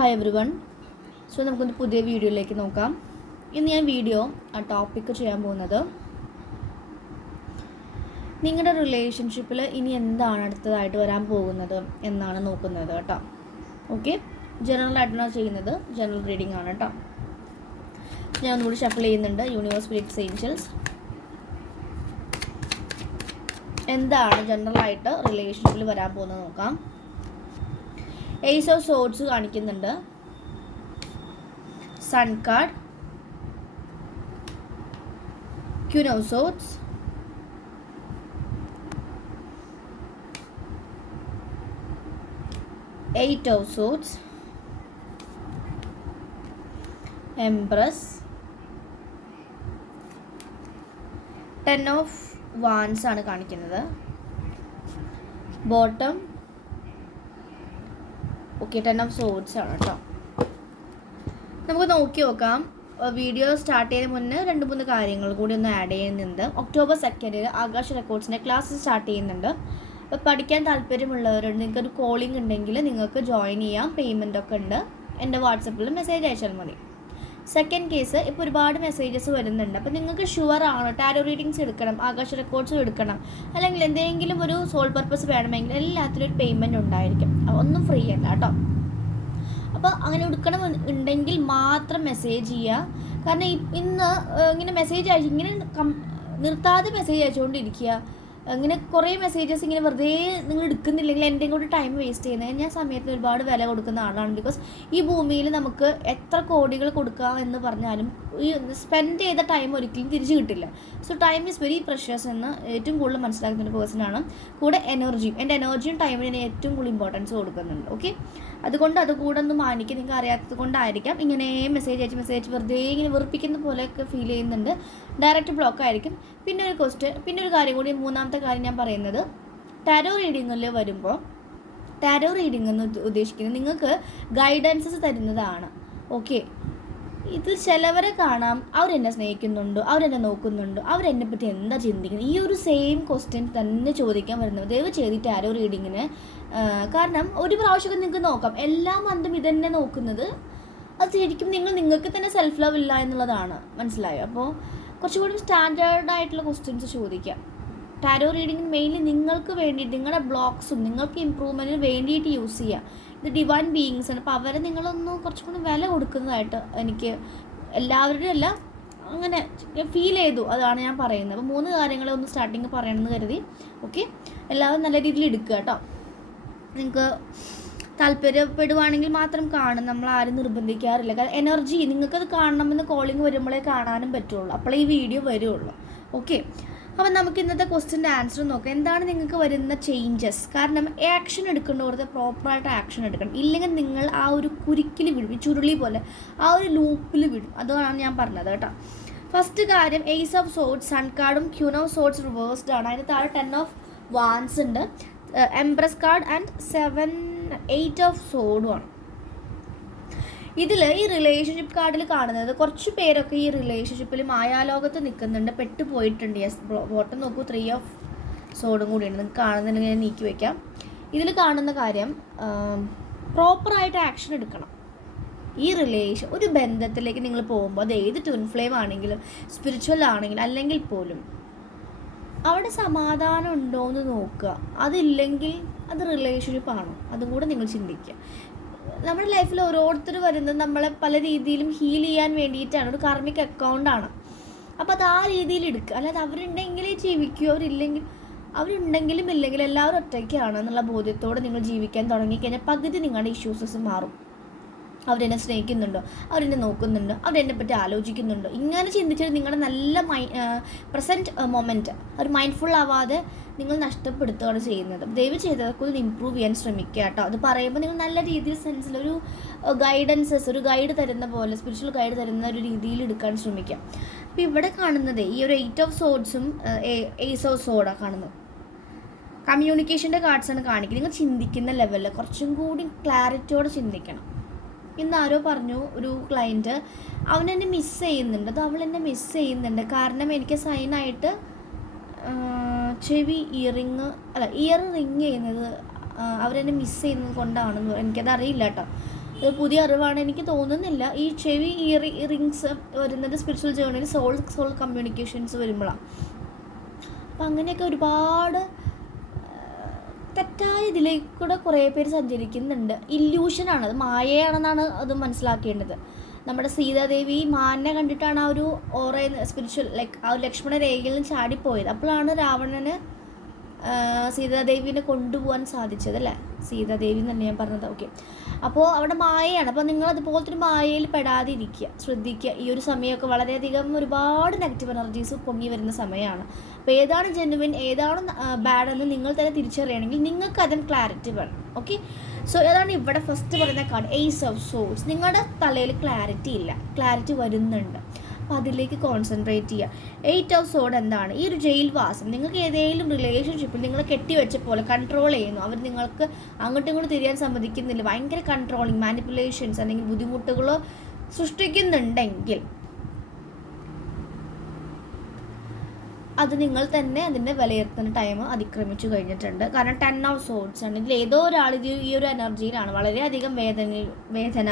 Hi every one so നമുക്കൊന്ന് പുതിയ വീഡിയോയിലേക്ക് നോക്കാം. ഇന്ന് ഞാൻ വീഡിയോ ആ ടോപ്പിക്ക് ചെയ്യാൻ പോകുന്നത് നിങ്ങളുടെ റിലേഷൻഷിപ്പിൽ ഇനി എന്താണ് അടുത്തതായിട്ട് വരാൻ പോകുന്നത് എന്നാണ് നോക്കുന്നത് കേട്ടോ. ഓക്കെ ജനറൽ ആയിട്ടാണ് ചെയ്യുന്നത് ജനറൽ റീഡിംഗ് ആണ് കേട്ടോ. ഞാൻ ഒന്നുകൂടി ഷഫിൾ ചെയ്യുന്നുണ്ട്. യൂണിവേഴ്സ് സ്പിരിറ്റ്സ് ഏഞ്ചൽസ് എന്താണ് ജനറലായിട്ട് റിലേഷൻഷിപ്പിൽ വരാൻ പോകുന്നത് നോക്കാം. എയ്സ് ഓഫ് സോഡ്സ് കാണിക്കുന്നുണ്ട്. Sun card queen of swords eight of swords empress ten of wands ആണ് കാണിക്കുന്നത്. Bottom okay ten of swords ആണ് കേട്ടോ നമുക്ക് നോക്കി നോക്കാം. വീഡിയോ സ്റ്റാർട്ട് ചെയ്യുന്ന മുന്നേ രണ്ട് മൂന്ന് കാര്യങ്ങൾ കൂടി ഒന്ന് ആഡ് ചെയ്യുന്നുണ്ട്. ഒക്ടോബർ സെക്കൻഡിൽ ആകാശ് റെക്കോർഡ്സിന്റെ ക്ലാസ് സ്റ്റാർട്ട് ചെയ്യുന്നുണ്ട്. അപ്പോൾ പഠിക്കാൻ താല്പര്യമുള്ളവരുണ്ട് നിങ്ങൾക്കൊരു കോളിംഗ് ഉണ്ടെങ്കിൽ നിങ്ങൾക്ക് ജോയിൻ ചെയ്യാം. പേയ്മെന്റ് ഒക്കെ ഉണ്ട്. എന്റെ വാട്സപ്പിൽ മെസ്സേജ് അയച്ചാൽ മതി. സെക്കൻഡ് കേസ് ഇപ്പോൾ ഒരുപാട് മെസ്സേജസ് വരുന്നുണ്ട്. അപ്പോൾ നിങ്ങൾക്ക് ഷുവർ ആണോ? ടാരോ റീഡിങ്സ് എടുക്കണം ആകാശ റെക്കോർഡ്സ് എടുക്കണം. അല്ലെങ്കിൽ എന്തെങ്കിലും ഒരു സോൾ പർപ്പസ് വേണമെങ്കിൽ എല്ലാത്തിനും ഒരു പേയ്മെന്റ് ഉണ്ടായിരിക്കും. ഒന്നും ഫ്രീ അല്ല കേട്ടോ. അപ്പോൾ അങ്ങനെ എടുക്കണം ഉണ്ടെങ്കിൽ മാത്രം മെസ്സേജ് ചെയ്യുക. കാരണം ഇന്ന് ഇങ്ങനെ മെസ്സേജ് അയച്ച് ഇങ്ങനെ നിർത്താതെ മെസ്സേജ് അയച്ചുകൊണ്ടിരിക്കുക. അങ്ങനെ കുറേ മെസ്സേജസ് ഇങ്ങനെ വെറുതെ നിങ്ങൾ എടുക്കുന്നില്ലെങ്കിൽ എന്റെ കൂടി ടൈം വേസ്റ്റ് ചെയ്യുന്നത് ഞാൻ സമയത്തിന് ഒരുപാട് വില കൊടുക്കുന്ന ആളാണ്. ബിക്കോസ് ഈ ഭൂമിയിൽ നമുക്ക് എത്ര കോടികൾ കൊടുക്കുക എന്ന് പറഞ്ഞാലും ഈ സ്പെൻഡ് ചെയ്ത ടൈം ഒരിക്കലും തിരിച്ചു കിട്ടില്ല. So time is very precious എന്ന് ഏറ്റവും കൂടുതൽ മനസ്സിലാക്കുന്ന ഒരു പേഴ്സണാണ് കൂടെ എനർജിയും എന്റെ എനർജിയും ടൈമിന് ഞാൻ ഏറ്റവും കൂടുതൽ ഇമ്പോർട്ടൻസ് കൊടുക്കുന്നുണ്ട്. ഓക്കെ അതുകൊണ്ട് അത് കൂടെ ഒന്ന് മാനിക്കുക നിങ്ങൾക്ക് അറിയാത്തത് കൊണ്ടായിരിക്കാം. ഇങ്ങനെ മെസ്സേജ് അയച്ച് മെസ്സേജ് വെറുതെ ഇങ്ങനെ വെറുപ്പിക്കുന്ന പോലെയൊക്കെ ഫീൽ ചെയ്യുന്നുണ്ട്. ഡയറക്റ്റ് ബ്ലോക്ക് ആയിരിക്കും. പിന്നെ ഒരു ക്വസ്റ്റ്യൻ പിന്നെ ഒരു കാര്യം കൂടി മൂന്നാമത്തെ കാര്യം ഞാൻ പറയുന്നത്. ടാരോ റീഡിങ്ങിൽ വരുമ്പോൾ ടാരോ റീഡിംഗ് എന്ന് ഉദ്ദേശിക്കുന്നത് നിങ്ങൾക്ക് ഗൈഡൻസസ് തരുന്നതാണ്. ഓക്കെ ഇതിൽ ചിലവരെ കാണാം. അവരെന്നെ സ്നേഹിക്കുന്നുണ്ടോ അവരെന്നെ നോക്കുന്നുണ്ടോ. അവരെന്നെ പറ്റി എന്താ ചിന്തിക്കുന്നത്? ഈ ഒരു സെയിം ക്വസ്റ്റ്യൻ തന്നെ ചോദിക്കാൻ വരുന്നത്. ദയവ് ചെയ്തിട്ട് ആരോ റീഡിങ്ങിന് കാരണം ഒരു പ്രാവശ്യമൊക്കെ നിങ്ങൾക്ക് നോക്കാം. എല്ലാ മന്തും ഇതന്നെ നോക്കുന്നത്. അത് ശരിക്കും നിങ്ങൾ നിങ്ങൾക്ക് തന്നെ സെൽഫ് ലവ് ഇല്ല എന്നുള്ളതാണ്. മനസ്സിലായോ? അപ്പോൾ കുറച്ചുകൂടി സ്റ്റാൻഡേർഡ് ആയിട്ടുള്ള ക്വസ്റ്റ്യൻസ് ചോദിക്കാം. ടാരോ റീഡിങ്ങിന് മെയിൻലി നിങ്ങൾക്ക് വേണ്ടിയിട്ട് നിങ്ങളുടെ ബ്ലോഗ്സും നിങ്ങൾക്ക് ഇമ്പ്രൂവ്മെന്റിന് വേണ്ടിയിട്ട് യൂസ് ചെയ്യുക ഇത് ഡിവൈൻ ബീയിങ്സ് ആണ്. അപ്പോൾ അവരെ നിങ്ങളൊന്ന് കുറച്ചും കൂടി വില കൊടുക്കുന്നതായിട്ട് എനിക്ക് എല്ലാവരുടെയും അല്ല അങ്ങനെ ഫീൽ ചെയ്തു. അതാണ് ഞാൻ പറയുന്നത്. അപ്പോൾ മൂന്ന് കാര്യങ്ങളെ ഒന്ന് സ്റ്റാർട്ടിങ് പറയണമെന്ന് കരുതി. ഓക്കെ എല്ലാവരും നല്ല രീതിയിൽ എടുക്കുക കേട്ടോ. നിങ്ങൾക്ക് താല്പര്യപ്പെടുവാണെങ്കിൽ മാത്രം കാണും. നമ്മൾ ആരും നിർബന്ധിക്കാറില്ല. കാരണം എനർജി നിങ്ങൾക്കത് കാണണമെന്ന് കോളിംഗ് വരുമ്പോഴേ കാണാനും പറ്റുള്ളൂ. അപ്പോൾ ഈ വീഡിയോ വരുള്ളൂ. ഓക്കെ അപ്പം നമുക്ക് ഇന്നത്തെ ക്വസ്റ്റിന്റെ ആൻസർ നോക്കാം. എന്താണ് നിങ്ങൾക്ക് വരുന്ന ചേഞ്ചസ് കാരണം ആക്ഷൻ എടുക്കേണ്ടവർക്ക് പ്രോപ്പറായിട്ട് ആക്ഷൻ എടുക്കണം. ഇല്ലെങ്കിൽ നിങ്ങൾ ആ ഒരു കുരുക്കിൽ വിടും ചുരുളി പോലെ ആ ഒരു ലൂപ്പിൽ വിടും അതാണ് ഞാൻ പറഞ്ഞത് കേട്ടോ. ഫസ്റ്റ് കാര്യം എയ്സ് ഓഫ് സോഡ്സ് സൺ കാർഡും ക്യൂൺ ഓഫ് സോഡ്സ് റിവേഴ്സ്ഡ് ആണ്. അതിന് താഴെ ടെൻ ഓഫ് വാൻസ് ഉണ്ട്. Empress card and seven eight of സോഡും ആണ്. ഇതിൽ ഈ റിലേഷൻഷിപ്പ് കാർഡിൽ കാണുന്നത് കുറച്ച് പേരൊക്കെ ഈ റിലേഷൻഷിപ്പിൽ മായാലോകത്ത് നിൽക്കുന്നുണ്ട് പെട്ടുപോയിട്ടുണ്ട്. യെസ് ബോട്ടം നോക്കൂ. ത്രീ ഓഫ് സോഡും കൂടിയുണ്ട്. നിങ്ങൾക്ക് കാണുന്നുണ്ടെങ്കിൽ ഞാൻ നീക്കി വയ്ക്കാം ഇതിൽ കാണുന്ന കാര്യം പ്രോപ്പറായിട്ട് ആക്ഷൻ എടുക്കണം. ഈ റിലേഷൻ ഒരു ബന്ധത്തിലേക്ക് നിങ്ങൾ പോകുമ്പോൾ അത് ഏത് ട്വിൻ ഫ്ലെയിം ആണെങ്കിലും സ്പിരിച്വൽ ആണെങ്കിലും അല്ലെങ്കിൽ പോലും അവിടെ സമാധാനം ഉണ്ടോ എന്ന് നോക്കുക. അതില്ലെങ്കിൽ അത് റിലേഷൻഷിപ്പ് ആണോ? അതും കൂടെ നിങ്ങൾ ചിന്തിക്കുക. നമ്മുടെ ലൈഫിൽ ഓരോരുത്തർ വരുന്നത് നമ്മളെ പല രീതിയിലും ഹീൽ ചെയ്യാൻ വേണ്ടിയിട്ടാണ്. ഒരു കാർമിക് അക്കൗണ്ടാണ് അപ്പോൾ അത് ആ രീതിയിൽ എടുക്കുക. അല്ലാതെ അവരുണ്ടെങ്കിലേ ജീവിക്കൂ അവരില്ലെങ്കിൽ അവരുണ്ടെങ്കിലും ഇല്ലെങ്കിലും എല്ലാവരും ഒറ്റയ്ക്കാണ് എന്നുള്ള ബോധ്യത്തോടെ നിങ്ങൾ ജീവിക്കാൻ തുടങ്ങിക്കഴിഞ്ഞാൽ പകുതി നിങ്ങളുടെ ഇഷ്യൂസസ് മാറും. അവരെന്നെ സ്നേഹിക്കുന്നുണ്ടോ? അവരെന്നെ നോക്കുന്നുണ്ടോ? അവരെന്നെ പറ്റി ആലോചിക്കുന്നുണ്ടോ? ഇങ്ങനെ ചിന്തിച്ചിട്ട് നിങ്ങളുടെ നല്ല മൈ പ്രസന്റ് മൊമെന്റ് ഒരു മൈൻഡ്ഫുൾ ആവാതെ നിങ്ങൾ നഷ്ടപ്പെടുത്തുകയാണ് ചെയ്യുന്നത്. ദയവ് ചെയ്തതൊക്കെ ഒന്ന് ഇമ്പ്രൂവ് ചെയ്യാൻ ശ്രമിക്കുക കേട്ടോ. അത് പറയുമ്പോൾ നിങ്ങൾ നല്ല രീതിയിൽ സെൻസിൽ ഒരു ഗൈഡൻസസ് ഒരു ഗൈഡ് തരുന്ന പോലെ സ്പിരിച്വൽ ഗൈഡ് തരുന്ന ഒരു രീതിയിൽ എടുക്കാൻ ശ്രമിക്കുക. അപ്പോൾ ഇവിടെ കാണുന്നത് ഈ ഒരു എയ്റ്റ് ഓഫ് സോഡ്സും എയ്സ് ഓഫ് സോഡാണ് കാണുന്നത്. കമ്മ്യൂണിക്കേഷന്റെ കാർഡ്സാണ് കാണിക്കുന്നത്. നിങ്ങൾ ചിന്തിക്കുന്ന ലെവലിൽ കുറച്ചും കൂടി ക്ലാരിറ്റിയോടെ ചിന്തിക്കണം. ഇന്ന് ആരോ പറഞ്ഞു ഒരു ക്ലയന്റ് അവൻ എന്നെ മിസ് ചെയ്യുന്നുണ്ട്. അത് അവൾ എന്നെ മിസ് ചെയ്യുന്നുണ്ട്. കാരണം എനിക്ക് സൈനായിട്ട് ചെവി ഇയറിങ് അല്ല ഇയർ റിങ് ചെയ്യുന്നത് അവരെന്നെ മിസ് ചെയ്യുന്നത് കൊണ്ടാണെന്ന് എനിക്കത് അറിയില്ല കേട്ടോ. അത് പുതിയ അറിവാണ്. എനിക്ക് തോന്നുന്നില്ല ഈ ചെവി ഇയറി റിങ്സ് വരുന്നത് സ്പിരിച്വൽ ജേർണിയിൽ സോൾ സോൾ കമ്മ്യൂണിക്കേഷൻസ് വരുമ്പോഴാണ് അപ്പം അങ്ങനെയൊക്കെ ഒരുപാട് തെറ്റായ ഇതിലേക്ക് കൂടെ കുറേ പേര് സഞ്ചരിക്കുന്നുണ്ട്. ഇല്യൂഷനാണ് അത് മായയാണെന്നാണ് അത് മനസ്സിലാക്കേണ്ടത്. നമ്മുടെ സീതാദേവി മാനെ കണ്ടിട്ടാണ് ആ ഒരു ഓറ സ്പിരിച്വൽ ലൈക്ക് ആ ഒരു ലക്ഷ്മണ രേഖയിൽ നിന്ന് ചാടിപ്പോയത്. അപ്പോഴാണ് രാവണന് സീതാദേവിനെ കൊണ്ടുപോകാൻ സാധിച്ചത് അല്ലേ? സീതാദേവി തന്നെ ഞാൻ പറഞ്ഞത്. ഓക്കെ അപ്പോൾ അവിടെ മായയാണ്. അപ്പോൾ നിങ്ങൾ അതുപോലത്തെ ഒരു മായയിൽ പെടാതെ ഇരിക്കുക ശ്രദ്ധിക്കുക. ഈ ഒരു സമയമൊക്കെ വളരെയധികം ഒരുപാട് നെഗറ്റീവ് എനർജീസ് പൊങ്ങി വരുന്ന സമയമാണ്. അപ്പോൾ ഏതാണ് ജെനുവിൻ ഏതാണ് ബാഡെന്ന് നിങ്ങൾ തന്നെ തിരിച്ചറിയണമെങ്കിൽ നിങ്ങൾക്ക് അതിന് ക്ലാരിറ്റി വേണം. ഓക്കെ സോ ഏതാണ് ഇവിടെ ഫസ്റ്റ് പറയുന്ന കാർഡ് എയ്സ് ഓഫ് സോഴ്സ് നിങ്ങളുടെ തലയിൽ ക്ലാരിറ്റി ഇല്ല. ക്ലാരിറ്റി വരുന്നുണ്ട്. അപ്പോൾ അതിലേക്ക് കോൺസെൻട്രേറ്റ് ചെയ്യുക. എയ്റ്റ് ഓഫ് സോഡ് എന്താണ്? ഈ ഒരു ജയിൽവാസം. നിങ്ങൾക്ക് ഏതെങ്കിലും റിലേഷൻഷിപ്പിൽ നിങ്ങൾ കെട്ടിവെച്ച പോലെ കൺട്രോൾ ചെയ്യുന്നു. അവർ നിങ്ങൾക്ക് അങ്ങോട്ടും ഇങ്ങോട്ടും തിരിയാൻ സമ്മതിക്കുന്നില്ല. ഭയങ്കര കൺട്രോളിങ് മാനിപ്പുലേഷൻസ് അല്ലെങ്കിൽ ബുദ്ധിമുട്ടുകളോ സൃഷ്ടിക്കുന്നുണ്ടെങ്കിൽ അത് നിങ്ങൾ തന്നെ അതിന്റെ വിലയിരുത്തുന്ന ടൈം അതിക്രമിച്ചു കഴിഞ്ഞിട്ടുണ്ട്. കാരണം ടെൻ ഓഫ് സോഡ്സ് ആണ്. ഇതിൽ ഏതോ ഒരാൾ ഇത് ഈ ഒരു എനർജിയിലാണ്. വളരെയധികം വേദന വേദന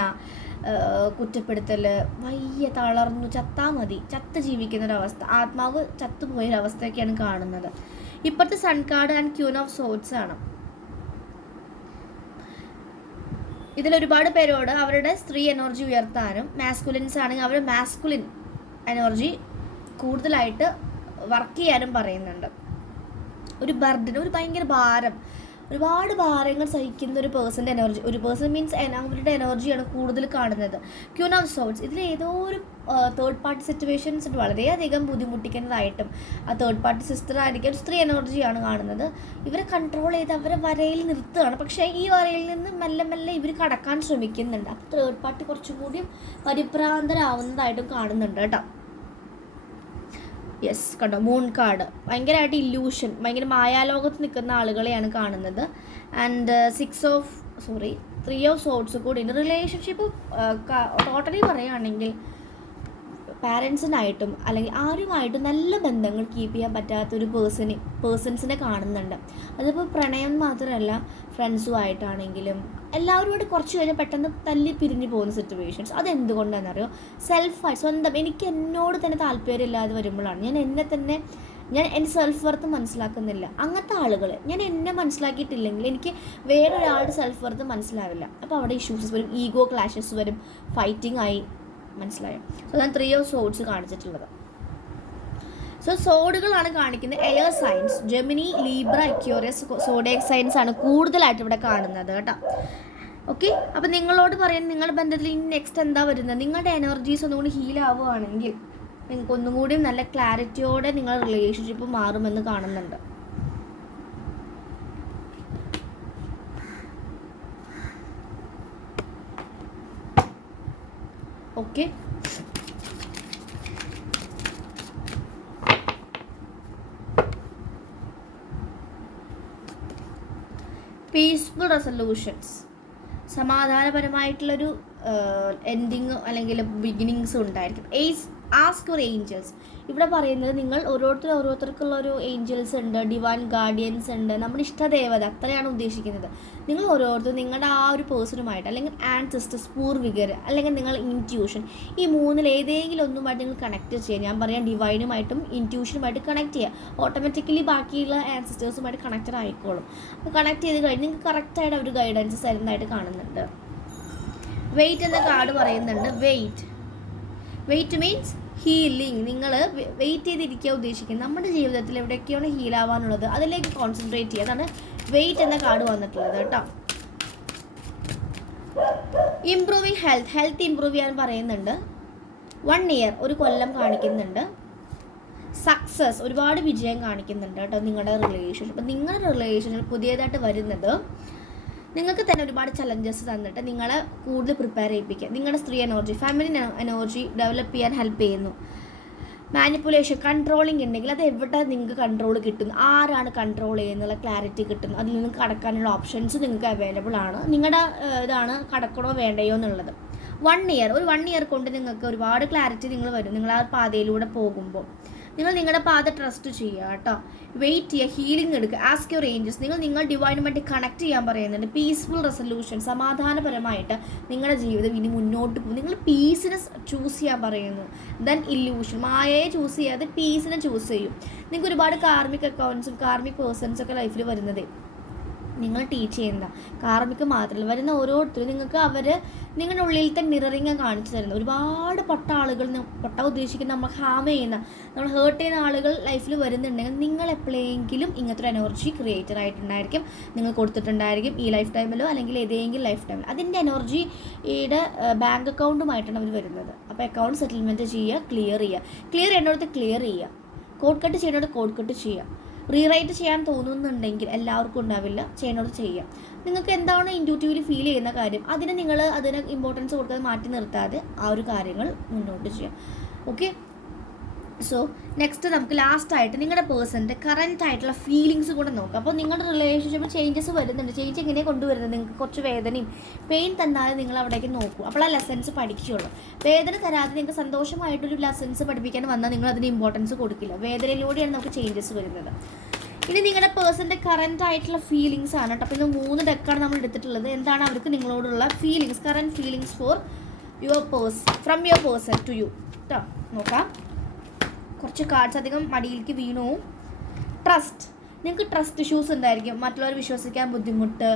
കുറ്റപ്പെടുത്തൽ വയ്യ തളർന്നു ചത്താ മതി. ചത്ത് ജീവിക്കുന്ന ഒരവസ്ഥ ആത്മാവ് ചത്തുപോയൊരവസ്ഥയൊക്കെയാണ് കാണുന്നത്. ഇപ്പോഴത്തെ sun card and queen of swords ആണ്. ഇതിൽ ഒരുപാട് പേരോട് അവരുടെ സ്ത്രീ എനർജി ഉയർത്താനും മാസ്കുലിൻസ് ആണെങ്കിൽ അവർ മാസ്കുലിൻ എനർജി കൂടുതലായിട്ട് വർക്ക് ചെയ്യാനും പറയുന്നുണ്ട്. ഒരു ബർഡൻ ഒരു ഭയങ്കര ഭാരം. ഒരുപാട് ഭാരങ്ങൾ സഹിക്കുന്ന ഒരു പേഴ്സന്റെ എനർജി ഒരു പേഴ്സൺ മീൻസ് അവരുടെ എനർജിയാണ് കൂടുതൽ കാണുന്നത്. ക്യൂൺ ഓഫ് സോട്ട്സ് ഇതിൽ ഏതോ ഒരു തേർഡ് പാർട്ടി സിറ്റുവേഷൻസ് വളരെയധികം ബുദ്ധിമുട്ടിക്കുന്നതായിട്ടും ആ തേർഡ് പാർട്ടി സിസ്റ്റർ ആയിരിക്കും സ്ത്രീ എനർജിയാണ് കാണുന്നത്. ഇവരെ കൺട്രോൾ ചെയ്ത് അവരെ വരയിൽ നിർത്തുകയാണ്. പക്ഷേ ഈ വരയിൽ നിന്ന് മെല്ലെ മെല്ലെ ഇവർ കടക്കാൻ ശ്രമിക്കുന്നുണ്ട്. അപ്പോൾ തേർഡ് പാർട്ടി കുറച്ചും കൂടി പരിഭ്രാന്തരാവുന്നതായിട്ടും കാണുന്നുണ്ട് കേട്ടോ. യെസ് കണ്ടോ? മൂൺ കാർഡ് ഭയങ്കരമായിട്ട് ഇല്യൂഷൻ ഭയങ്കര മായാലോകത്ത് നിൽക്കുന്ന ആളുകളെയാണ് കാണുന്നത്. And six of sorry three of swords കൂടി ഉണ്ട്. റിലേഷൻഷിപ്പ് ടോട്ടലി പറയുകയാണെങ്കിൽ പാരൻസിനായിട്ടും അല്ലെങ്കിൽ ആരുമായിട്ടും നല്ല ബന്ധങ്ങൾ കീപ്പ് ചെയ്യാൻ പറ്റാത്ത ഒരു പേഴ്സണി പേഴ്സൺസിനെ കാണുന്നുണ്ട്. അതിപ്പോൾ പ്രണയം മാത്രമല്ല ഫ്രണ്ട്സുമായിട്ടാണെങ്കിലും എല്ലാവരോട് കുറച്ച് കഴിഞ്ഞാൽ പെട്ടെന്ന് തല്ലി പിരിഞ്ഞു പോകുന്ന സിറ്റുവേഷൻസ് അതെന്തുകൊണ്ടാണെന്നറിയോ? സെൽഫ് സ്വന്തം. എനിക്ക് എന്നോട് തന്നെ താല്പര്യമില്ലാതെ വരുമ്പോഴാണ്. ഞാൻ എന്നെ തന്നെ ഞാൻ എന്റെ സെൽഫ് വർത്ത് മനസ്സിലാക്കുന്നില്ല. അങ്ങനത്തെ ആളുകൾ ഞാൻ എന്നെ മനസ്സിലാക്കിയിട്ടില്ലെങ്കിൽ എനിക്ക് വേറൊരാളുടെ സെൽഫ് വർത്ത് മനസ്സിലാവില്ല. അപ്പോൾ അവിടെ ഇഷ്യൂസ് വരും ഈഗോ ക്ലാഷസ് വരും ഫൈറ്റിംഗ് ആയി മനസ്സിലായോ? സോ ഞാൻ ത്രീ ഓഫ് സോഡ്സ് കാണിച്ചിട്ടുള്ളത്. സോ സോഡുകളാണ് കാണിക്കുന്നത്. Air signs Gemini Libra Aquarius zodiac signs ആണ് കൂടുതലായിട്ട് ഇവിടെ കാണുന്നത് കേട്ടോ. ഓക്കെ അപ്പം നിങ്ങളോട് പറയുന്നത് നിങ്ങളുടെ ബന്ധത്തിൽ ഇനി നെക്സ്റ്റ് എന്താ വരുന്നത്? നിങ്ങളുടെ എനർജീസ് ഒന്നുകൂടി ഹീൽ ആവുകയാണെങ്കിൽ നിങ്ങൾക്ക് ഒന്നും കൂടി നല്ല ക്ലാരിറ്റിയോടെ നിങ്ങളുടെ റിലേഷൻഷിപ്പ് മാറുമെന്ന് കാണുന്നുണ്ട്. ഓക്കെ പീസ്ഫുൾ റെസൊല്യൂഷൻസ് സമാധാനപരമായിട്ടുള്ളൊരു എൻഡിങ് അല്ലെങ്കിൽ ബിഗിനിങ്സ് ഉണ്ടായിരിക്കും. Ace ask your angels. ഇവിടെ പറയുന്നത് നിങ്ങൾ ഓരോരുത്തർ ഓരോരുത്തർക്കുള്ള ഒരു ഏഞ്ചൽസ് ഉണ്ട് ഡിവാൻ ഗാർഡിയൻസ് ഉണ്ട് നമ്മുടെ ഇഷ്ടദേവത അത്രയാണ് ഉദ്ദേശിക്കുന്നത്. നിങ്ങൾ ഓരോരുത്തർ നിങ്ങളുടെ ആ ഒരു പേഴ്സണുമായിട്ട് അല്ലെങ്കിൽ ആൻസിസ്റ്റേഴ്സ് പൂർവികർ അല്ലെങ്കിൽ നിങ്ങൾ ഇന്റ്യൂഷൻ ഈ മൂന്നിൽ ഏതെങ്കിലും ഒന്നുമായിട്ട് നിങ്ങൾ കണക്ട് ചെയ്യുക. ഞാൻ പറയാം ഡിവൈനുമായിട്ടും ഇന്റ്യൂഷനുമായിട്ട് കണക്ട് ചെയ്യുക. ഓട്ടോമാറ്റിക്കലി ബാക്കിയുള്ള ആൻസിസ്റ്റേഴ്സുമായിട്ട് കണക്റ്റഡ് ആയിക്കോളും. അപ്പോൾ കണക്ട് ചെയ്ത് കഴിഞ്ഞ് നിങ്ങൾക്ക് കറക്റ്റായിട്ട് അവർ ഗൈഡൻസ് തരുന്നതായിട്ട് കാണുന്നുണ്ട്. വെയിറ്റ് എന്ന കാർഡ് പറയുന്നുണ്ട്. വെയിറ്റ് വെയിറ്റ് മീൻസ് ഹീലിംഗ് നിങ്ങൾ വെയിറ്റ് ചെയ്തിരിക്കുക ഉദ്ദേശിക്കുന്നത് നമ്മുടെ ജീവിതത്തിൽ എവിടെയൊക്കെയാണ് ആവാനുള്ളത്? അതിലേക്ക് കോൺസെൻട്രേറ്റ് ചെയ്യുക. അതാണ് വെയിറ്റ് എന്ന കാർഡ് വന്നിട്ടുള്ളത് കേട്ടോ. ഇംപ്രൂവിങ് ഹെൽത്ത് ഹെൽത്ത് ഇംപ്രൂവ് ചെയ്യാൻ പറയുന്നുണ്ട്. വൺ ഇയർ ഒരു കൊല്ലം കാണിക്കുന്നുണ്ട്. സക്സസ് ഒരുപാട് വിജയം കാണിക്കുന്നുണ്ട് കേട്ടോ നിങ്ങളുടെ റിലേഷൻഷിപ്പ് നിങ്ങളുടെ റിലേഷൻഷിപ്പ് പുതിയതായിട്ട് വരുന്നത് നിങ്ങൾക്ക് തന്നെ ഒരുപാട് ചലഞ്ചസ് തന്നിട്ട് നിങ്ങളെ കൂടുതൽ പ്രിപ്പയർ ചെയ്യിപ്പിക്കുക നിങ്ങളുടെ സ്ത്രീ എനർജി ഫാമിലി എനർജി ഡെവലപ്പ് ചെയ്യാൻ ഹെൽപ്പ് ചെയ്യുന്നു. മാനിപ്പുലേഷൻ കൺട്രോളിങ് ഉണ്ടെങ്കിൽ അത് എവിടെ നിങ്ങൾക്ക് കൺട്രോൾ കിട്ടുന്നു? ആരാണ് കൺട്രോൾ ചെയ്യുന്നുള്ള ക്ലാരിറ്റി കിട്ടുന്നു? അതിൽ നിന്ന് കടക്കാനുള്ള ഓപ്ഷൻസ് നിങ്ങൾക്ക് അവൈലബിൾ ആണ്. നിങ്ങളുടെ ഇതാണ് കടക്കണോ വേണ്ടയോ എന്നുള്ളത്. വൺ ഇയർ ഒരു വൺ ഇയർ കൊണ്ട് നിങ്ങൾക്ക് ഒരുപാട് ക്ലാരിറ്റി നിങ്ങൾ വരും. നിങ്ങൾ ആ പാതയിലൂടെ പോകുമ്പോൾ. നിങ്ങൾ നിങ്ങളുടെ പാത ട്രസ്റ്റ് ചെയ്യുക കേട്ടോ. വെയിറ്റ് ചെയ്യുക ഹീലിംഗ് എടുക്കുക. ആസ്ക് യുവർ ഏഞ്ചസ് നിങ്ങൾ നിങ്ങൾ ഡിവൈനുമായിട്ട് കണക്ട് ചെയ്യാൻ പറയുന്നുണ്ട്. പീസ്ഫുൾ റെസൊല്യൂഷൻ സമാധാനപരമായിട്ട് നിങ്ങളുടെ ജീവിതം ഇനി മുന്നോട്ട് പോകും. നിങ്ങൾ പീസിനെ ചൂസ് ചെയ്യാൻ പറയുന്നു. ദെൻ ഇല്യൂഷൻ മായയെ ചൂസ് ചെയ്യാതെ പീസിനെ ചൂസ് ചെയ്യും. നിങ്ങൾക്ക് ഒരുപാട് കാർമിക് അക്കൗണ്ട്സും കാർമിക് പേഴ്സൺസ് ഒക്കെ ലൈഫിൽ വരുന്നത്. നിങ്ങൾ ടീച്ച് ചെയ്യുന്നത് കാർമിക്ക് മാത്രമല്ല വരുന്ന ഓരോരുത്തരും നിങ്ങൾക്ക് അവർ നിങ്ങളുടെ ഉള്ളിലത്തെ മിററിങ് കാണിച്ചു തരുന്നത് ഒരുപാട് പൊട്ട ആളുകൾ പൊട്ട ഉദ്ദേശിക്കുന്ന നമ്മൾ ഹാം ചെയ്യുന്ന നമ്മൾ ഹേർട്ട് ചെയ്യുന്ന ആളുകൾ ലൈഫിൽ വരുന്നുണ്ടെങ്കിൽ നിങ്ങൾ എപ്പോഴെങ്കിലും ഇങ്ങനത്തെ ഒരു എനർജി ക്രിയേറ്റർ ആയിട്ടുണ്ടായിരിക്കും. നിങ്ങൾ കൊടുത്തിട്ടുണ്ടായിരിക്കും ഈ ലൈഫ് ടൈമിലോ അല്ലെങ്കിൽ ഏതെങ്കിലും ലൈഫ് ടൈമിൽ അതിന്റെ എനർജിയുടെ ബാങ്ക് അക്കൗണ്ടുമായിട്ടാണ് അവർ വരുന്നത്. അപ്പോൾ അക്കൗണ്ട് സെറ്റിൽമെന്റ് ചെയ്യുക ക്ലിയർ ചെയ്യുക. ക്ലിയർ ചെയ്യേണ്ടടുത്ത് ക്ലിയർ ചെയ്യുക. കോഡ് കട്ട് ചെയ്യേണ്ടത് കോഡ് കട്ട് ചെയ്യുക. റീറൈറ്റ് ചെയ്യാൻ തോന്നുന്നുണ്ടെങ്കിൽ എല്ലാവർക്കും ഉണ്ടാവില്ല. ചെയ്യണോട് ചെയ്യാം. നിങ്ങൾക്ക് എന്താണ് ഇന്റൂറ്റീവ്ലി ഫീൽ ചെയ്യുന്ന കാര്യം? അതിന് നിങ്ങൾ അതിന് ഇമ്പോർട്ടൻസ് കൊടുക്കാതെ മാറ്റി നിർത്താതെ ആ ഒരു കാര്യങ്ങൾ മുന്നോട്ട് ചെയ്യാം. ഓക്കെ സോ നെക്സ്റ്റ് നമുക്ക് ലാസ്റ്റ് ആയിട്ട് നിങ്ങളുടെ പേഴ്സന്റെ കറന്റ് ആയിട്ടുള്ള ഫീലിങ്സ് കൂടെ നോക്കാം. അപ്പോൾ നിങ്ങളുടെ റിലേഷൻഷിപ്പിൽ ചേഞ്ചസ് വരുന്നുണ്ട്. ചേഞ്ച് എങ്ങനെ കൊണ്ടുവരുന്നത്? നിങ്ങൾക്ക് കുറച്ച് വേദനയും പെയിൻ തന്നാലും നിങ്ങൾ അവിടേക്ക് നോക്കൂ. അപ്പോൾ ആ ലെസൺസ് പഠിക്കുകയുള്ളൂ വേദന തരാതെ നിങ്ങൾക്ക് സന്തോഷമായിട്ടൊരു ലെസൺസ് പഠിപ്പിക്കാൻ വന്നാൽ നിങ്ങൾ അതിന് ഇമ്പോർട്ടൻസ് കൊടുക്കില്ല. വേദനയിലൂടെയാണ് നമുക്ക് ചേഞ്ചസ് വരുന്നത്. ഇനി നിങ്ങളുടെ പേഴ്സന്റെ കറന്റ് ആയിട്ടുള്ള ഫീലിങ്സ് ആണ് കേട്ടോ. അപ്പോൾ ഇന്ന് മൂന്ന് ഡെക്കാണ് നമ്മൾ എടുത്തിട്ടുള്ളത്. എന്താണ് അവർക്ക് നിങ്ങളോടുള്ള feelings current feelings for your purse from your person to you കേട്ടോ നോക്കാം. കുറച്ച് കാർഡ്സ് അധികം മടിയിലേക്ക് വീണു. ട്രസ്റ്റ് നിങ്ങൾക്ക് ട്രസ്റ്റ് ഇഷ്യൂസ് ഉണ്ടായിരിക്കും. മറ്റുള്ളവർ വിശ്വസിക്കാൻ ബുദ്ധിമുട്ട്.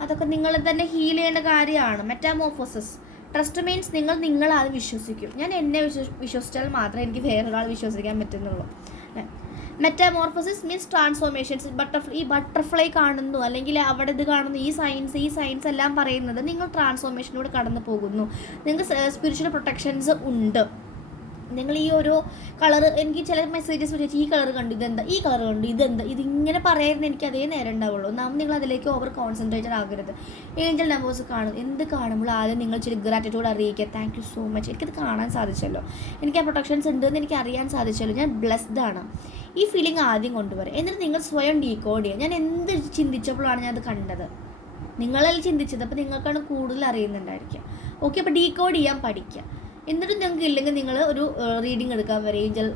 അതൊക്കെ നിങ്ങൾ തന്നെ ഹീൽ ചെയ്യേണ്ട കാര്യമാണ്. മെറ്റാമോഫോസിസ് ട്രസ്റ്റ് മീൻസ് നിങ്ങൾ നിങ്ങളാദ്യം വിശ്വസിക്കും. ഞാൻ എന്നെ വിശ്വ വിശ്വസിച്ചാൽ മാത്രമേ എനിക്ക് വേറൊരാൾ വിശ്വസിക്കാൻ പറ്റുന്നുള്ളൂ. മെറ്റാമോർഫോസിസ് മീൻസ് ട്രാൻസ്ഫോർമേഷൻസ് ബട്ടർഫ്ലൈ ഈ ബട്ടർഫ്ലൈ കാണുന്നു അല്ലെങ്കിൽ അവിടെ ഇത് കാണുന്നു ഈ സയൻസ് ഈ സയൻസ് എല്ലാം പറയുന്നത് നിങ്ങൾ ട്രാൻസ്ഫോർമേഷനിലൂടെ കടന്നു പോകുന്നു. നിങ്ങൾക്ക് സ്പിരിച്വൽ പ്രൊട്ടക്ഷൻസ് ഉണ്ട്. നിങ്ങൾ ഈ ഒരു കളർ എനിക്ക് ചില മെസ്സേജസ് വരും ഈ കളർ കണ്ടു ഇതെന്താ? ഈ കളർ കണ്ടു ഇതെന്താ? ഇതിങ്ങനെ പറയായിരുന്നു എനിക്ക് അതേ നേരം ഉണ്ടാവുള്ളൂ. ഒന്നാമത് നിങ്ങൾ അതിലേക്ക് ഓവർ കോൺസെൻട്രേറ്റഡ് ആകരുത്. ഏഞ്ചൽ നമ്പേഴ്സ് കാണും. എന്ത് കാണുമ്പോൾ ആദ്യം നിങ്ങൾ ചില ഗ്രാറ്റിറ്റ്യൂഡ് അറിയിക്കുക. താങ്ക് യു സോ മച്ച് എനിക്കത് കാണാൻ സാധിച്ചല്ലോ. എനിക്ക് ആ പ്രൊട്ടക്ഷൻസ് ഉണ്ടെന്ന് എനിക്ക് അറിയാൻ സാധിച്ചല്ലോ. ഞാൻ ബ്ലെസ്ഡ് ആണ്. ഈ ഫീലിംഗ് ആദ്യം കൊണ്ടുവരാം. എന്നിട്ട് നിങ്ങൾ സ്വയം ഡീകോഡ് ചെയ്യുക. ഞാൻ എന്ത് ചിന്തിച്ചപ്പോഴാണ് ഞാൻ അത് കണ്ടത്? നിങ്ങളെല്ലാം ചിന്തിച്ചത്. അപ്പോൾ നിങ്ങൾക്കാണ് കൂടുതൽ അറിയുന്നുണ്ടായിരിക്കുക. ഓക്കെ അപ്പോൾ ഡീകോഡ് ചെയ്യാൻ പഠിക്കുക. എന്നിട്ടും ഞങ്ങൾക്ക് ഇല്ലെങ്കിൽ നിങ്ങൾ ഒരു റീഡിംഗ് എടുക്കാൻ വരെ ഏഞ്ചൽ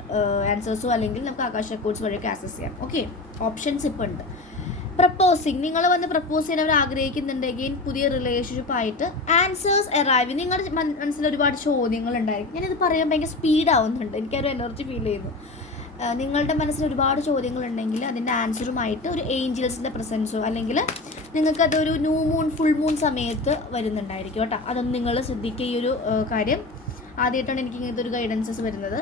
ആൻസേഴ്സോ അല്ലെങ്കിൽ നമുക്ക് ആകാശ റെക്കോർഡ്സ് വഴിയൊക്കെ ആക്സസ് ചെയ്യാം. ഓക്കെ ഓപ്ഷൻസ് ഇപ്പോൾ ഉണ്ട്. പ്രപ്പോസിങ് നിങ്ങൾ വന്ന് പ്രപ്പോസ് ചെയ്യാൻ അവർ ആഗ്രഹിക്കുന്നുണ്ടെങ്കിൽ പുതിയ റിലേഷൻഷിപ്പ് ആയിട്ട് ആൻസേഴ്സ് അറൈവ് നിങ്ങളുടെ മനസ്സിൽ ഒരുപാട് ചോദ്യങ്ങൾ ഉണ്ടായിരിക്കും. ഞാനിത് പറയാൻ ഭയങ്കര സ്പീഡ് ആവുന്നുണ്ട്. എനിക്കൊരു എനർജി ഫീൽ ചെയ്യുന്നു. നിങ്ങളുടെ മനസ്സിൽ ഒരുപാട് ചോദ്യങ്ങൾ ഉണ്ടെങ്കിൽ അതിന്റെ ആൻസറുമായിട്ട് ഒരു ഏഞ്ചൽസിന്റെ പ്രസൻസോ അല്ലെങ്കിൽ നിങ്ങൾക്കതൊരു ന്യൂ മൂൺ ഫുൾ മൂൺ സമയത്ത് വരുന്നുണ്ടായിരിക്കും കേട്ടോ. അതൊന്നും നിങ്ങൾ ശ്രദ്ധിക്കുക ഈ ഒരു കാര്യം. ആദ്യമായിട്ടാണ് എനിക്ക് ഇങ്ങനത്തെ ഒരു ഗൈഡൻസസ് വരുന്നത്.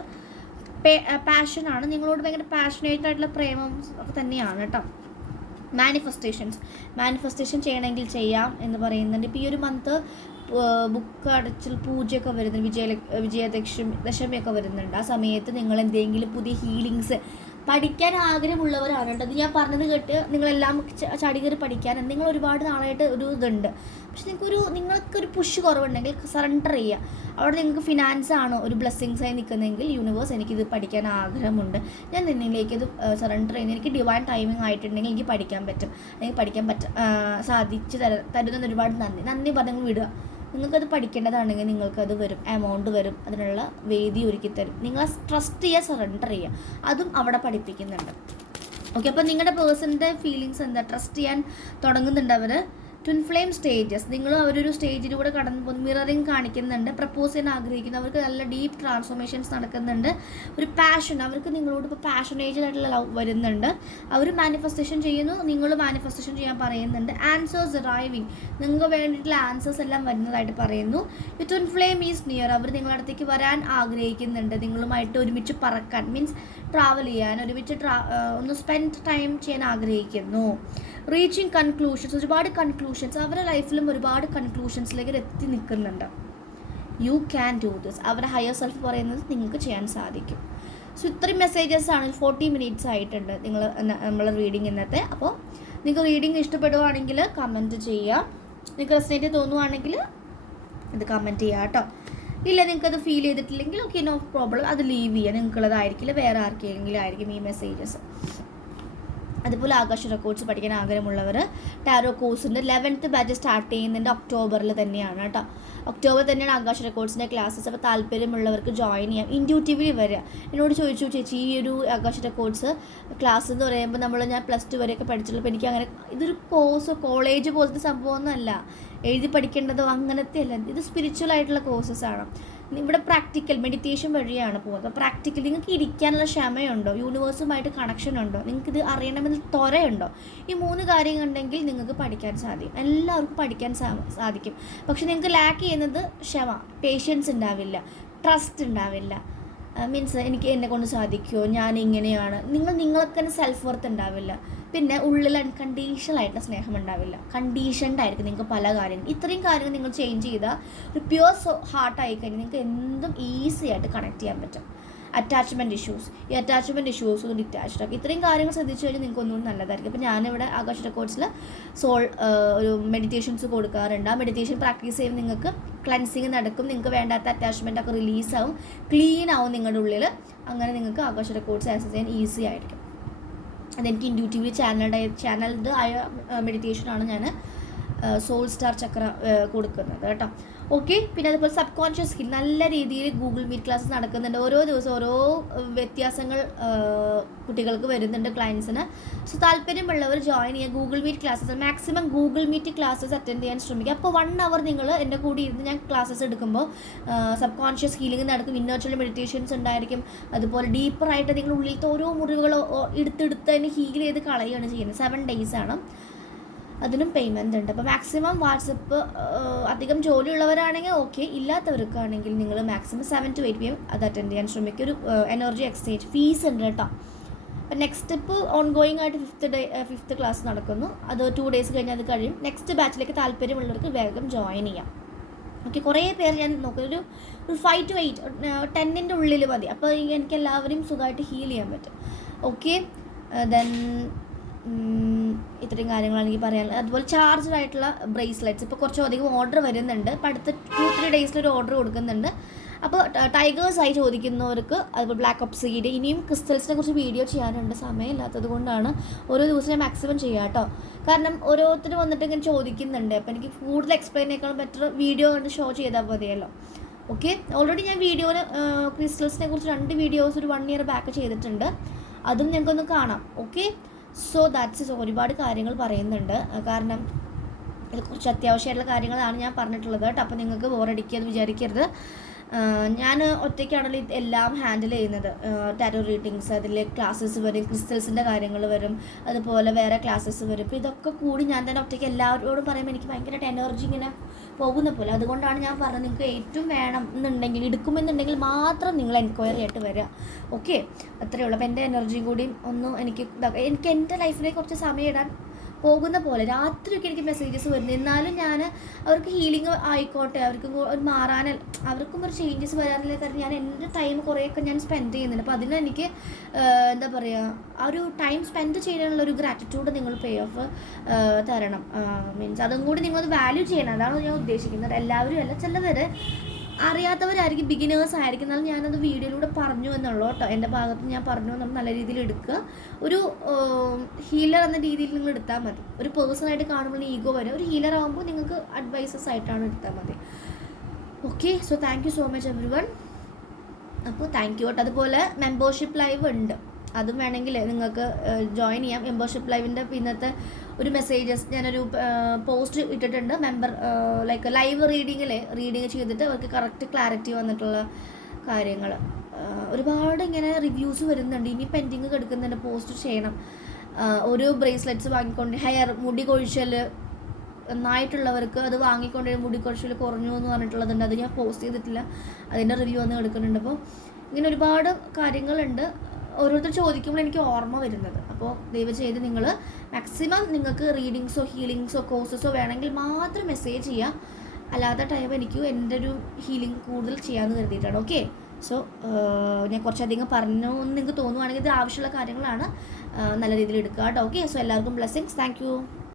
പാഷനാണ് നിങ്ങളോട് ഭയങ്കര പാഷനേറ്റ് ആയിട്ടുള്ള പ്രേമം തന്നെയാണ് കേട്ടോ. മാനിഫെസ്റ്റേഷൻസ് മാനിഫെസ്റ്റേഷൻ ചെയ്യണമെങ്കിൽ ചെയ്യാം എന്ന് പറയുന്നുണ്ട്. ഇപ്പോൾ ഈ ഒരു മന്ത് ബുക്ക് അടച്ചിൽ പൂജയൊക്കെ വരുന്നുണ്ട്. വിജയ വിജയദശമി ദശമിയൊക്കെ വരുന്നുണ്ട്. ആ സമയത്ത് നിങ്ങൾ എന്തെങ്കിലും പുതിയ ഹീലിങ്സ് പഠിക്കാൻ ആഗ്രഹമുള്ളവരാണ് കേട്ടോ. ഞാൻ പറഞ്ഞത് കേട്ട് നിങ്ങളെല്ലാം ചടി കയറി പഠിക്കാൻ നിങ്ങൾ ഒരുപാട് നാളായിട്ട് ഒരു ഇതുണ്ട്. പക്ഷെ നിങ്ങൾക്കൊരു നിങ്ങൾക്കൊരു പുഷ് കുറവുണ്ടെങ്കിൽ സറണ്ടർ ചെയ്യുക. അവിടെ നിങ്ങൾക്ക് ഫിനാൻസ് ആണ് ഒരു ബ്ലെസ്സിങ്സ് ആയി നിൽക്കുന്നതെങ്കിൽ യൂണിവേഴ്സ് എനിക്കിത് പഠിക്കാൻ ആഗ്രഹമുണ്ട്. ഞാൻ നിന്നിലേക്ക് ഇത് സറണ്ടർ ചെയ്യുന്നത് എനിക്ക് ഡിവൈൻ ടൈമിംഗ് ആയിട്ടുണ്ടെങ്കിൽ എനിക്ക് പഠിക്കാൻ പറ്റും. എനിക്ക് പഠിക്കാൻ പറ്റ സാധിച്ചു തര തരുന്നതിന് ഒരുപാട് നന്ദി. നന്ദി പറഞ്ഞു വിടുക. നിങ്ങൾക്കത് പഠിക്കേണ്ടതാണെങ്കിൽ നിങ്ങൾക്കത് വരും എമൗണ്ട് വരും അതിനുള്ള വേദി ഒരുക്കി തരും. നിങ്ങൾ ട്രസ്റ്റ് ചെയ്യുക സറണ്ടർ ചെയ്യുക. അതും അവിടെ പഠിപ്പിക്കുന്നുണ്ട്. ഓക്കെ അപ്പോൾ നിങ്ങളുടെ പേഴ്സണിന്റെ ഫീലിങ്സ് എന്താ? ട്രസ്റ്റ് ചെയ്യാൻ തുടങ്ങുന്നുണ്ട് അവർ ട്വിൻ ഫ്ലെയിം സ്റ്റേജസ് നിങ്ങൾ അവരൊരു സ്റ്റേജിലൂടെ കടന്നു പോകുന്നു. മിററിങ് കാണിക്കുന്നുണ്ട്. പ്രപ്പോസ് ചെയ്യാൻ ആഗ്രഹിക്കുന്നു. അവർക്ക് നല്ല ഡീപ്പ് ട്രാൻസ്ഫോർമേഷൻസ് നടക്കുന്നുണ്ട്. ഒരു പാഷൻ അവർക്ക് നിങ്ങളോട് ഇപ്പോൾ പാഷനേറ്റഡ് ആയിട്ടുള്ള ലവ് വരുന്നുണ്ട്. അവർ മാനിഫെസ്റ്റേഷൻ ചെയ്യുന്നു. നിങ്ങൾ മാനിഫെസ്റ്റേഷൻ ചെയ്യാൻ പറയുന്നുണ്ട്. ആൻസേഴ്സ് അറൈവിങ് നിങ്ങൾക്ക് വേണ്ടിയിട്ടുള്ള ആൻസേഴ്സ് എല്ലാം വരുന്നതായിട്ട് പറയുന്നു. ഈ ട്വിൻ ഫ്ലെയിം ഈസ് നിയർ അവർ നിങ്ങളുടെ അടുത്തേക്ക് വരാൻ ആഗ്രഹിക്കുന്നുണ്ട്. നിങ്ങളുമായിട്ട് ഒരുമിച്ച് പറക്കാൻ. മീൻസ് ട്രാവൽ ചെയ്യാൻ ഒരുമിച്ച് ട്രാ ഒന്ന് സ്പെൻഡ് ടൈം ചെയ്യാൻ ആഗ്രഹിക്കുന്നു. റീച്ചിങ് കൺക്ലൂഷൻസ് ഒരുപാട് കൺക്ലൂഷൻസ് അവരുടെ ലൈഫിലും ഒരുപാട് കൺക്ലൂഷൻസിലേക്ക് എത്തി നിൽക്കുന്നുണ്ട്. യു ക്യാൻ ഡു ദിസ് അവരുടെ ഹയർ സെൽഫ് പറയുന്നത് നിങ്ങൾക്ക് ചെയ്യാൻ സാധിക്കും. സോ ഇത്രയും മെസ്സേജസ് ആണ്. ഫോർട്ടി മിനിറ്റ്സ് ആയിട്ടുണ്ട് നിങ്ങൾ നമ്മൾ റീഡിങ് ഇന്നത്തെ. അപ്പോൾ നിങ്ങൾക്ക് റീഡിങ് ഇഷ്ടപ്പെടുവാണെങ്കിൽ കമന്റ് ചെയ്യുക. നിങ്ങൾക്ക് റെസിനേറ്റ് തോന്നുവാണെങ്കിൽ ഇത് കമന്റ് ചെയ്യുക കേട്ടോ. ഇല്ല നിങ്ങൾക്ക് അത് ഫീൽ ചെയ്തിട്ടില്ലെങ്കിൽ ഓക്കെ നോ പ്രോബ്ലം അത് ലീവ് ചെയ്യുക നിങ്ങൾക്കുള്ളതായിരിക്കില്ല വേറെ ആർക്കെങ്കിലും ആയിരിക്കും ഈ മെസ്സേജസ് അതുപോലെ ആകാശ റെക്കോർഡ്സ് പഠിക്കാൻ ആഗ്രഹമുള്ളവർ ടാരോ കോഴ്സിന്റെ ലെവൻത്ത് ബാച്ച് സ്റ്റാർട്ട് ചെയ്യുന്നുണ്ട് ഒക്ടോബറിൽ തന്നെയാണ് കേട്ടോ. ഒക്ടോബർ തന്നെയാണ് ആകാശ റെക്കോർഡ്സിന്റെ ക്ലാസ്സസ് അപ്പോൾ താല്പര്യമുള്ളവർക്ക് ജോയിൻ ചെയ്യാം. ഇൻഡ്യൂട്ടീവ്ലി വരിക. എന്നോട് ചോദിച്ചു ചേച്ചി ഈ ഒരു ആകാശ റെക്കോർഡ്സ് ക്ലാസ് എന്ന് പറയുമ്പോൾ നമ്മൾ ഞാൻ പ്ലസ് ടു വരെയൊക്കെ പഠിച്ചുള്ളൂ അപ്പോൾ എനിക്ക് അങ്ങനെ ഇതൊരു കോഴ്സോ കോളേജ് പോലത്തെ സംഭവമൊന്നുമല്ല എഴുതി പഠിക്കേണ്ടതോ അങ്ങനത്തെ അല്ല. ഇത് സ്പിരിച്വൽ ആയിട്ടുള്ള കോഴ്സസ് ആണ്. ഇവിടെ പ്രാക്ടിക്കൽ മെഡിറ്റേഷൻ വഴിയാണ് പോകുന്നത്. പ്രാക്ടിക്കൽ നിങ്ങൾക്ക് ഇരിക്കാനുള്ള ക്ഷമയുണ്ടോ? യൂണിവേഴ്സുമായിട്ട് കണക്ഷൻ ഉണ്ടോ? നിങ്ങൾക്ക് ഇത് അറിയണമെന്ന് ത്വരയുണ്ടോ? ഈ മൂന്ന് കാര്യം ഉണ്ടെങ്കിൽ നിങ്ങൾക്ക് പഠിക്കാൻ സാധിക്കും. എല്ലാവർക്കും പഠിക്കാൻ സാധിക്കും. പക്ഷെ നിങ്ങൾക്ക് ലാക്ക് ചെയ്യുന്നത് ക്ഷമ പേഷ്യൻസ് ഉണ്ടാവില്ല ട്രസ്റ്റ് ഉണ്ടാവില്ല. മീൻസ് എനിക്ക് എന്നെ കൊണ്ട് സാധിക്കുമോ ഞാൻ ഇങ്ങനെയാണ്. നിങ്ങൾ നിങ്ങൾക്ക് തന്നെ സെൽഫ് വർത്ത് ഉണ്ടാവില്ല. പിന്നെ ഉള്ളിൽ അൺകണ്ടീഷണൽ ആയിട്ട് സ്നേഹം ഉണ്ടാവില്ല. കണ്ടീഷൻഡ് ആയിരിക്കും നിങ്ങൾക്ക് പല കാര്യങ്ങൾ ഇത്രയും കാര്യങ്ങൾ നിങ്ങൾ ചേഞ്ച് ചെയ്താൽ ഒരു പ്യുവർ ഹാർട്ട് ആയി കഴിഞ്ഞാൽ നിങ്ങൾക്ക് എന്തും ഈസി ആയിട്ട് കണക്ട് ചെയ്യാൻ പറ്റും. അറ്റാച്ച്മെന്റ് ഇഷ്യൂസ് ഈ അറ്റാച്ച്മെന്റ് ഇഷ്യൂസ് ഒന്ന് ഡിറ്റാച്ച്ഡ് ആക്കി. ഇത്രയും കാര്യങ്ങൾ ശ്രദ്ധിച്ചു കഴിഞ്ഞാൽ നിങ്ങൾക്ക് ഒന്നുകൂടി നല്ലതായിരിക്കും. അപ്പോൾ ഞാനിവിടെ ആകാശ റെക്കോർഡ്സിൽ സോൾ ഒരു മെഡിറ്റേഷൻസ് കൊടുക്കാറുണ്ട്. ആ മെഡിറ്റേഷൻ പ്രാക്ടീസ് ചെയ്യുമ്പോൾ നിങ്ങൾക്ക് ക്ലൻസിങ് നടക്കും. നിങ്ങൾക്ക് വേണ്ടാത്ത അറ്റാച്ച്മെന്റ് ഒക്കെ റിലീസ് ആവും. ക്ലീൻ ആവും നിങ്ങളുടെ ഉള്ളിൽ അങ്ങനെ നിങ്ങൾക്ക് ആകാശ റെക്കോർഡ്സ് ആക്സസ് ചെയ്യാൻ ഈസി ആയിരിക്കും. അതെനിക്ക് ഇൻഡ്യൂട്ടീവ്ലി ചാനലുടെ ചാനലിന്റെ ആയ മെഡിറ്റേഷനാണ് ഞാൻ സോൾ സ്റ്റാർ ചക്ര കൊടുക്കുന്നത് കേട്ടോ. ഓക്കെ പിന്നെ അതുപോലെ സബ് കോൺഷ്യസ് സ്കിൽ നല്ല രീതിയിൽ ഗൂഗിൾ മീറ്റ് ക്ലാസ് നടക്കുന്നുണ്ട്. ഓരോ ദിവസം ഓരോ വ്യത്യാസങ്ങൾ കുട്ടികൾക്ക് വരുന്നുണ്ട് ക്ലയൻസിന് സോ താല്പര്യമുള്ളവർ ജോയിൻ ചെയ്യുക Google Meet classes maximum Google Meet classes attend ചെയ്യാൻ ശ്രമിക്കുക. അപ്പോൾ വൺ അവർ നിങ്ങൾ എന്റെ കൂടി ഇരുന്ന് ഞാൻ ക്ലാസ്സസ് എടുക്കുമ്പോൾ സബ് കോൺഷ്യസ് ഹീലിംഗ് നടക്കും. ഇന്നർച്ചൽ മെഡിറ്റേഷൻസ് ഉണ്ടായിരിക്കും. അതുപോലെ ഡീപ്പറായിട്ട് നിങ്ങളുടെ ഉള്ളിലത്തെ ഓരോ മുറിവുകൾ എടുത്തെടുത്ത് തന്നെ ഹീൽ ചെയ്ത് കളയുകയാണ് ചെയ്യുന്നത്. സെവൻ ഡേയ്സ് ആണ്. അതിനും പേയ്മെന്റ് ഉണ്ട്. അപ്പോൾ മാക്സിമം വാട്സപ്പ് അധികം ജോലി ഉള്ളവരാണെങ്കിൽ ഓക്കെ ഇല്ലാത്തവർക്കാണെങ്കിൽ നിങ്ങൾ maximum seven to eight P M അത് അറ്റൻഡ് ചെയ്യാൻ ശ്രമിക്കുക ഒരു എനർജി എക്സ്ചേഞ്ച് ഫീസ് ഉണ്ട് കേട്ടോ. അപ്പം നെക്സ്റ്റ് സ്റ്റെപ്പ് ഓൺ ഗോയിങ് ആയിട്ട് ഫിഫ്ത്ത് ഡേ ഫിഫ്ത്ത് ക്ലാസ് നടക്കുന്നു. അത് ടു ഡേയ്സ് കഴിഞ്ഞാൽ അത് കഴിയും. നെക്സ്റ്റ് ബാച്ചിലേക്ക് താല്പര്യമുള്ളവർക്ക് വേഗം ജോയിൻ ചെയ്യാം. ഓക്കെ കുറേ പേര് ഞാൻ നോക്കുന്നത് ഒരു ഒരു ഫൈവ് ടു എയ്റ്റ് ടെന്നിന്റെ ഉള്ളിൽ മതി. അപ്പോൾ എനിക്ക് എല്ലാവരെയും സുഖമായിട്ട് ഹീൽ ചെയ്യാൻ പറ്റും. ഓക്കെ ദെൻ ഇത്രയും കാര്യങ്ങളാണ് എനിക്ക് പറയാനുള്ളത്. അതുപോലെ ചാർജ്ഡ് ആയിട്ടുള്ള ബ്രേസ്ലെറ്റ്സ് ഇപ്പോൾ കുറച്ചും അധികം ഓർഡർ വരുന്നുണ്ട്. ഇപ്പോൾ അടുത്ത ടു ത്രീ ഡേയ്സിൽ ഒരു ഓർഡർ കൊടുക്കുന്നുണ്ട്. അപ്പോൾ ടൈഗേഴ്സായി ചോദിക്കുന്നവർക്ക് അതുപോലെ ബ്ലാക്ക് ഓപ്പ് സീഡ് ഇനിയും ക്രിസ്റ്റൽസിനെ കുറിച്ച് വീഡിയോ ചെയ്യാനുണ്ട്. സമയമില്ലാത്തത് കൊണ്ടാണ് ഓരോ ദിവസം മാക്സിമം ചെയ്യാം കേട്ടോ കാരണം ഓരോരുത്തരും വന്നിട്ട് ഇങ്ങനെ ചോദിക്കുന്നുണ്ട്. അപ്പോൾ എനിക്ക് കൂടുതൽ എക്സ്പ്ലെയിൻ ചെയ്യാൻ ബെറ്റർ വീഡിയോ കണ്ട് ഷോ ചെയ്താൽ മതിയല്ലോ. ഓക്കെ ഓൾറെഡി ഞാൻ വീഡിയോയിൽ ക്രിസ്റ്റൽസിനെ കുറിച്ച് രണ്ട് വീഡിയോസ് ഒരു വൺ ഇയർ ബാക്ക് ചെയ്തിട്ടുണ്ട്. അതും ഞങ്ങൾക്കൊന്ന് കാണാം. ഓക്കെ സോ ദാറ്റ്സ് ഇസ് ഒരുപാട് കാര്യങ്ങൾ പറയുന്നുണ്ട്. കാരണം കുറച്ച് അത്യാവശ്യമായിട്ടുള്ള കാര്യങ്ങളാണ് ഞാൻ പറഞ്ഞിട്ടുള്ളത് കേട്ടോ. അപ്പോൾ നിങ്ങൾക്ക് ബോറടിക്കുക വിചാരിക്കരുത്. ഞാൻ ഒറ്റയ്ക്കാണല്ലോ എല്ലാം ഹാൻഡിൽ ചെയ്യുന്നത്. ടാരോ റീഡിങ്സ് അതിൽ ക്ലാസ്സസ് വരും ക്രിസ്റ്റൽസിന്റെ കാര്യങ്ങൾ വരും അതുപോലെ വേറെ ക്ലാസ്സസ് വരും. ഇപ്പോൾ ഇതൊക്കെ കൂടി ഞാൻ തന്നെ ഒറ്റയ്ക്ക് എല്ലാവരോടും പറയുമ്പോൾ എനിക്ക് ഭയങ്കരമായിട്ട് എനർജി ഇങ്ങനെ പോകുന്ന പോലെ അതുകൊണ്ടാണ് ഞാൻ പറഞ്ഞത് നിങ്ങൾക്ക് ഏറ്റവും വേണം എന്നുണ്ടെങ്കിൽ എടുക്കുമെന്നുണ്ടെങ്കിൽ മാത്രം നിങ്ങൾ എൻക്വയറി ആയിട്ട് വരിക. ഓക്കെ അത്രയേ ഉള്ളൂ. അപ്പോൾ എന്റെ എനർജിയും കൂടി ഒന്നും എനിക്ക് എനിക്ക് എന്റെ ലൈഫിലേക്ക് കുറച്ച് സമയം ഇടാൻ പോകുന്ന പോലെ. രാത്രിയൊക്കെ എനിക്ക് മെസ്സേജസ് വരുന്നു എന്നാലും ഞാൻ അവർക്ക് ഹീലിംഗ് ആയിക്കോട്ടെ. അവർക്ക് ഒരു മാറാൻ അവർക്കും ഒരു ചേഞ്ചസ് വരാറില്ല കാരണം ഞാൻ എന്റെ ടൈം കുറേയൊക്കെ ഞാൻ സ്പെൻഡ് ചെയ്യുന്നുണ്ട്. അപ്പോൾ അതിന് എനിക്ക് എന്താ പറയുക ആ ഒരു ടൈം സ്പെൻഡ് ചെയ്യാനുള്ള ഒരു ഗ്രാറ്റിറ്റ്യൂഡ് നിങ്ങൾ പേ ഓഫ് തരണം. മീൻസ് അതും കൂടി നിങ്ങൾ വാല്യൂ ചെയ്യണം. അതാണ് ഞാൻ ഉദ്ദേശിക്കുന്നത്. എല്ലാവരും അല്ല ചിലവർ അറിയാത്തവരായിരിക്കും ബിഗിനേഴ്സ് ആയിരിക്കും. എന്നാലും ഞാനത് വീഡിയോയിലൂടെ പറഞ്ഞു എന്നുള്ളൂ കേട്ടോ. എന്റെ ഭാഗത്ത് ഞാൻ പറഞ്ഞു നമ്മൾ നല്ല രീതിയിൽ എടുക്കുക. ഒരു ഹീലർ എന്ന രീതിയിൽ നിങ്ങൾ എടുത്താൽ മതി. ഒരു പേഴ്സണായിട്ട് കാണുമ്പോൾ ഈഗോ വരും. ഒരു ഹീലർ ആകുമ്പോൾ നിങ്ങൾക്ക് അഡ്വൈസസ് ആയിട്ടാണ് എടുത്താൽ മതി. Okay so thank you so much everyone അപ്പോൾ താങ്ക് യു കേട്ടോ. അതുപോലെ മെമ്പർഷിപ്പ് ലൈവ് ഉണ്ട്. അതും വേണമെങ്കിൽ നിങ്ങൾക്ക് ജോയിൻ ചെയ്യാം. മെമ്പർഷിപ്പ് ലൈവിന്റെ ഇന്നത്തെ ഒരു മെസ്സേജസ് ഞാനൊരു പോസ്റ്റ് ഇട്ടിട്ടുണ്ട്. മെമ്പർ ലൈക്ക് ലൈവ് റീഡിങ്ങിൽ റീഡിങ് ചെയ്തിട്ട് അവർക്ക് കറക്റ്റ് ക്ലാരിറ്റി വന്നിട്ടുള്ള കാര്യങ്ങൾ ഒരുപാട് ഇങ്ങനെ റിവ്യൂസ് വരുന്നുണ്ട്. ഇനി പെൻഡിങ് കിടക്കുന്നുണ്ട്. പോസ്റ്റ് ചെയ്യണം. ഓരോ ബ്രേസ്ലെറ്റ്സ് വാങ്ങിക്കൊണ്ട് ഹെയർ മുടി കൊഴിച്ചൽ നന്നായിട്ടുള്ളവർക്ക് അത് വാങ്ങിക്കൊണ്ട് മുടി കൊഴിച്ചൽ കുറഞ്ഞു എന്ന് പറഞ്ഞിട്ടുള്ളതുണ്ട്. അത് ഞാൻ പോസ്റ്റ് ചെയ്തിട്ടില്ല. അതിന്റെ റിവ്യൂ വന്ന് എടുക്കുന്നുണ്ട് അപ്പോൾ ഇങ്ങനെ ഒരുപാട് കാര്യങ്ങളുണ്ട്. ഓരോരുത്തർ ചോദിക്കുമ്പോൾ എനിക്ക് ഓർമ്മ വരുന്നത്. അപ്പോൾ ദയവ് ചെയ്ത് നിങ്ങൾ മാക്സിമം നിങ്ങൾക്ക് റീഡിങ്സോ ഹീലിങ്സോ കോഴ്സസോ വേണമെങ്കിൽ മാത്രം മെസ്സേജ് ചെയ്യുക. അല്ലാത്ത ടൈം എനിക്ക് എന്റെ ഒരു ഹീലിംഗ് കൂടുതൽ ചെയ്യാമെന്ന് കരുതിയിട്ടാണ്. ഓക്കെ സോ ഞാൻ കുറച്ചധികം പറഞ്ഞു എന്ന് നിങ്ങൾക്ക് തോന്നുവാണെങ്കിൽ ഇത് ആവശ്യമുള്ള കാര്യങ്ങളാണ്. നല്ല രീതിയിൽ എടുക്കുക കേട്ടോ. ഓക്കെ സോ എല്ലാവർക്കും ബ്ലെസ്സിങ്സ് താങ്ക്